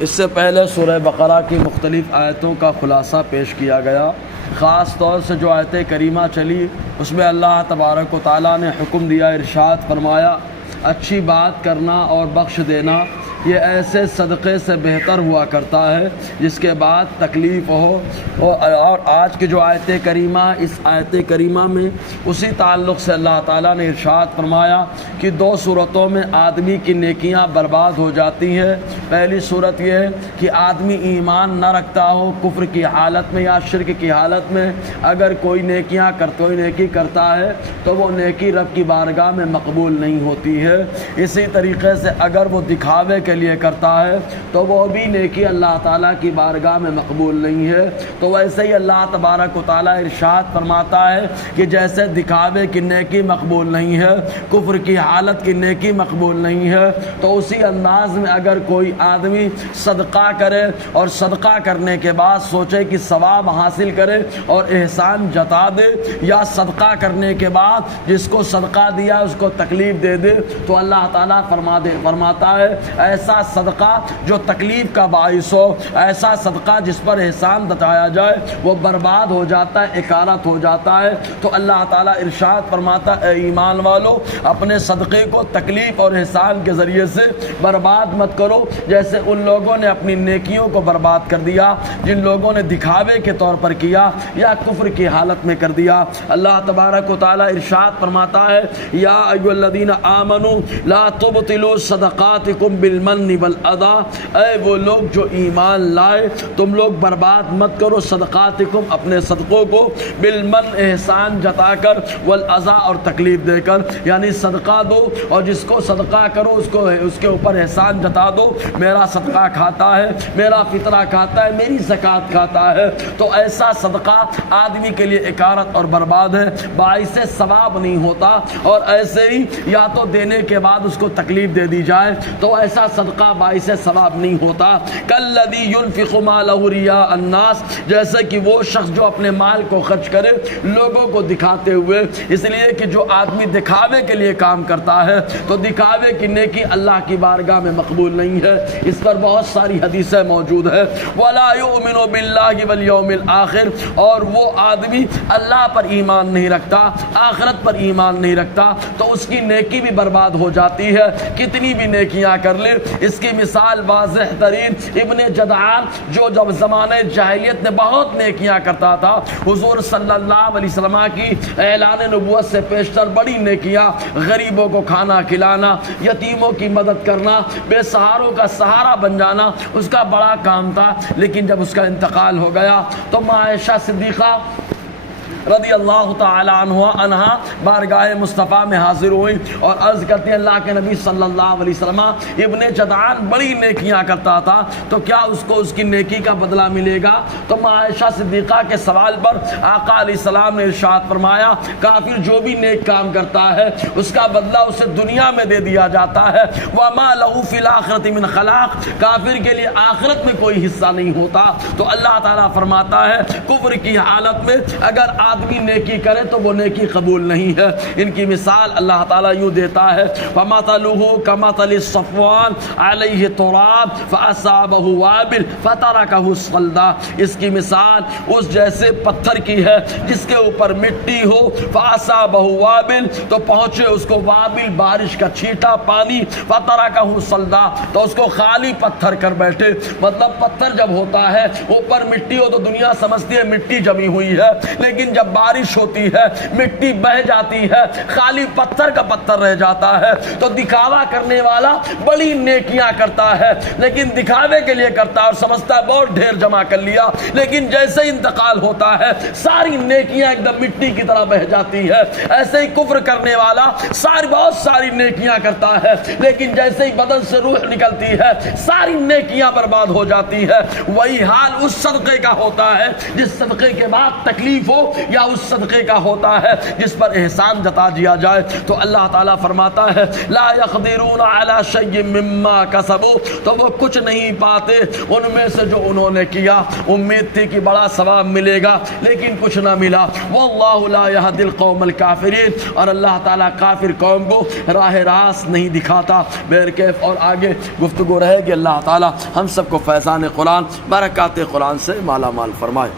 اس سے پہلے سورہ بقرہ کی مختلف آیتوں کا خلاصہ پیش کیا گیا۔ خاص طور سے جو آیت کریمہ چلی اس میں اللہ تبارک و تعالیٰ نے حکم دیا، ارشاد فرمایا اچھی بات کرنا اور بخش دینا یہ ایسے صدقے سے بہتر ہوا کرتا ہے جس کے بعد تکلیف ہو۔ اور آج کی جو آیت کریمہ، اس آیت کریمہ میں اسی تعلق سے اللہ تعالیٰ نے ارشاد فرمایا کہ دو صورتوں میں آدمی کی نیکیاں برباد ہو جاتی ہیں۔ پہلی صورت یہ ہے کہ آدمی ایمان نہ رکھتا ہو، کفر کی حالت میں یا شرک کی حالت میں اگر کوئی نیکی کرتا ہے تو وہ نیکی رب کی بارگاہ میں مقبول نہیں ہوتی ہے۔ اسی طریقے سے اگر وہ دکھاوے کے لیے کرتا ہے تو وہ بھی نیکی اللہ تعالیٰ کی بارگاہ میں مقبول نہیں ہے۔ تو ویسے ہی اللہ تبارک و تعالیٰ ارشاد فرماتا ہے کہ جیسے دکھاوے کی نیکی مقبول نہیں ہے، کفر کی حالت کی نیکی مقبول نہیں ہے، تو اسی انداز میں اگر کوئی آدمی صدقہ کرے اور صدقہ کرنے کے بعد سوچے کہ ثواب حاصل کرے اور احسان جتا دے، یا صدقہ کرنے کے بعد جس کو صدقہ دیا اس کو تکلیف دے دے، تو اللہ تعالیٰ فرماتا ہے ایسا صدقہ جو تکلیف کا باعث ہو، ایسا صدقہ جس پر احسان جتایا جائے وہ برباد ہو جاتا ہے، اکارت ہو جاتا ہے۔ تو اللہ تعالیٰ ارشاد فرماتا اے ایمان والو اپنے صدقے کو تکلیف اور احسان کے ذریعے سے برباد مت کرو، جیسے ان لوگوں نے اپنی نیکیوں کو برباد کر دیا جن لوگوں نے دکھاوے کے طور پر کیا یا کفر کی حالت میں کر دیا۔ اللہ تبارک و تعالیٰ ارشاد فرماتا ہے یا ایھا الذین آمنوا لا تبطلوا صدقاتکم بالمن والاذی، اے وہ لوگ جو ایمان لائے تم لوگ برباد مت کرو صدقاتکم اپنے صدقوں کو، بالمن احسان جتا کر، والاذی اور تکلیف دے کر، یعنی صدقہ دو اور جس کو صدقہ کرو اس کے اوپر احسان جتا دو، میرا صدقہ کھاتا ہے، میرا فطرہ کھاتا ہے، میری زکوٰۃ کھاتا ہے، تو ایسا صدقہ آدمی کے لیے اکارت اور برباد ہے، باعث ثواب نہیں ہوتا۔ اور ایسے ہی یا تو دینے کے بعد اس کو تکلیف دے دی جائے تو ایسا صدقہ باعث ثواب نہیں ہوتا۔ کالذی ينفق مالہ رئاء الناس، جیسے کہ وہ شخص جو اپنے مال کو خرچ کرے لوگوں کو دکھاتے ہوئے، اس لیے کہ جو آدمی دکھاوے کے لیے کام کرتا ہے تو دکھاوے کی نیکی اللہ کی بارگاہ میں مقبول نہیں ہے۔ اس پر بہت ساری حدیثیں موجود ہیں۔ ولا یؤمن باللہ والیوم الآخر، اور وہ آدمی اللہ پر ایمان نہیں رکھتا، آخرت پر ایمان نہیں رکھتا تو اس کی نیکی بھی برباد ہو جاتی ہے، کتنی بھی نیکیاں کر لے۔ اس کی مثال واضح ترین ابن جدعان جو جب زمانے جاہلیت میں بہت نیکیاں کرتا تھا، حضور صلی اللہ علیہ وسلم کی اعلان نبوت سے پیشتر بڑی نیکیاں، غریبوں کو کھانا کھلانا، یتیموں کی مدد کرنا، بے سہاروں کا سہارا بن جانا اس کا بڑا کام تھا۔ لیکن جب اس کا انتقال ہو گیا تو ماں عائشہ صدیقہ رضی اللہ تعالی عنہا بارگاہ مصطفیٰ میں حاضر ہوئی اور عرض کرتی ہیں اللہ کے نبی صلی اللہ علیہ وسلم ابن جدعان بڑی نیکیاں کرتا تھا تو کیا اس کو اس کی نیکی کا بدلہ ملے گا؟ تو ماں عائشہ صدیقہ کے سوال پر آقا علیہ السلام نے ارشاد فرمایا کافر جو بھی نیک کام کرتا ہے اس کا بدلہ اسے دنیا میں دے دیا جاتا ہے، وما لہ فی الآخرۃ من خلاق، کافر کے لیے آخرت میں کوئی حصہ نہیں ہوتا۔ تو اللہ تعالیٰ فرماتا ہے کفر کی حالت میں اگر آدمی نیکی کرے تو وہ نیکی قبول نہیں ہے۔ ان کی مثال اللہ تعالیٰ یوں دیتا ہے فَمَثَلُهُ كَمَثَلِ صَفْوَانَ عَلَيْهِ تُرَابٌ فَأَصَابَهُ وَابِلٌ فَتَرَكَهُ صَلْدًا، اس کی مثال اس جیسے پتھر کی ہے جس کے اوپر مٹی ہو، فَأَصَابَهُ وَابِلٌ تو پہنچے اس کو وابل بارش کا چھیٹا پانی، فَتَرَكَهُ صَلْدًا تو اس کو خالی پتھر کر بیٹھے۔ مطلب پتھر جب ہوتا ہے اوپر مٹی ہو تو دنیا سمجھتی ہے مٹی جمی ہوئی ہے، لیکن جب بارش ہوتی ہے مٹی بہ جاتی ہے، خالی پتھر کا پتھر رہ جاتا ہے۔ تو دکھاوا کرنے والا بڑی نیکیاں کرتا ہے لیکن دکھاوے کے لیے کرتا ہے اور سمجھتا ہے بہت ڈھیر جمع کر لیا، لیکن جیسے ہی انتقال ہوتا ہے ساری نیکیاں ایک دم مٹی کی طرح بہ جاتی ہے۔ ایسے ہی کفر کرنے والا بہت ساری نیکیاں کرتا ہے لیکن جیسے ہی بدن سے روح نکلتی ہے ساری نیکیاں برباد ہو جاتی ہے۔ وہی حال اس صدقے کا ہوتا ہے جس صدقے کے بعد تکلیف ہو یا اس صدقے کا ہوتا ہے جس پر احسان جتا دیا جائے، تو اللہ تعالیٰ فرماتا ہے لا يقدرون على شيء مما كسبوا، تو وہ کچھ نہیں پاتے ان میں سے جو انہوں نے کیا۔ امید تھی کہ بڑا ثواب ملے گا لیکن کچھ نہ ملا۔ واللہ لا يهدي القوم الكافرین، اور اللہ تعالیٰ کافر قوم کو راہ راست نہیں دکھاتا۔ بہرکیف اور آگے گفتگو رہے گی۔ اللہ تعالیٰ ہم سب کو فیضان قرآن، برکات قرآن سے مالا مال فرمائے۔